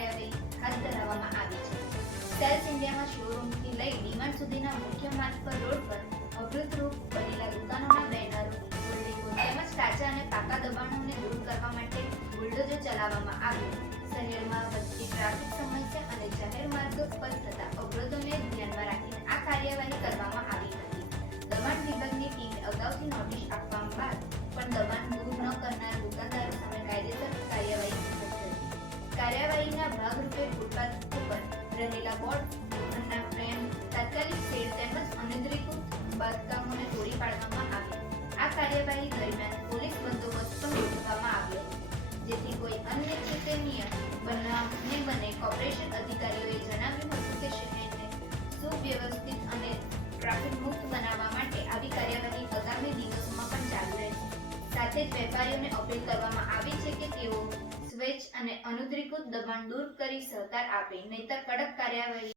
કાર્યવાહી હાથ ધરવામાં આવી છે। સેલ્સ ઇન્ડિયામાં શોરૂમથી લઈ ડીમાર્ટ સુધીના મુખ્ય માર્ગ પર રોડ પર અવરોધરૂપ બનેલા દુકાનોના બેનરો, હોર્ડિંગો તેમજ કાચા અને પાકા દબાણોને દૂર કરવા માટે બુલડોઝર ચલાવવામાં આવ્યું। શહેરમાં વધતી ટ્રાફિક સમસ્યા અને જાહેર માર્ગો પર થતા અવરોધોને ધ્યાનમાં રાખીને આ કાર્યવાહી કરવામાં આવી હતી। દબાણ વિભાગની ટીમે અગાઉથી નોટિસ આપવા બાદ પણ દબાણ દૂર ન કરનાર દુકાનદારો સામે કાયદેસર કાર્યવાહી હાથ ધરી। કાર્યવાહીના ભાગરૂપે ફૂટપાથ ઉપર રહેલા બોર્ડ, લોખંડના ફ્રેમ, તાત્કાલિક શેડ તેમજ અનધિકૃત બાંધકામોને તોડી પાડવામાં આવ્યા। આ કાર્યવાહી દરમિયાન પોલીસ બંદોબસ્ત પણ ગોઠવવામાં આવ્યો હતો, જેથી કોઈ અનિચ્છનીય બનાવ ન બને। કોર્પોરેશન અધિકારીઓએ જણાવ્યું હતું કે શહેરને સુવ્યવસ્થિત અને ટ્રાફિક મુક્ત બનાવવા માટે આવી કાર્યવાહી આગામી દિવસોમાં પણ ચાલુ રહેશે। સાથે જ વેપારીઓને અપીલ કરવામાં આવી છે કે તેઓ સ્વેચ્છ અને અનધિકૃત દબાણ દૂર કરી સહકાર આપે, નહીંતર કડક કાર્યવાહી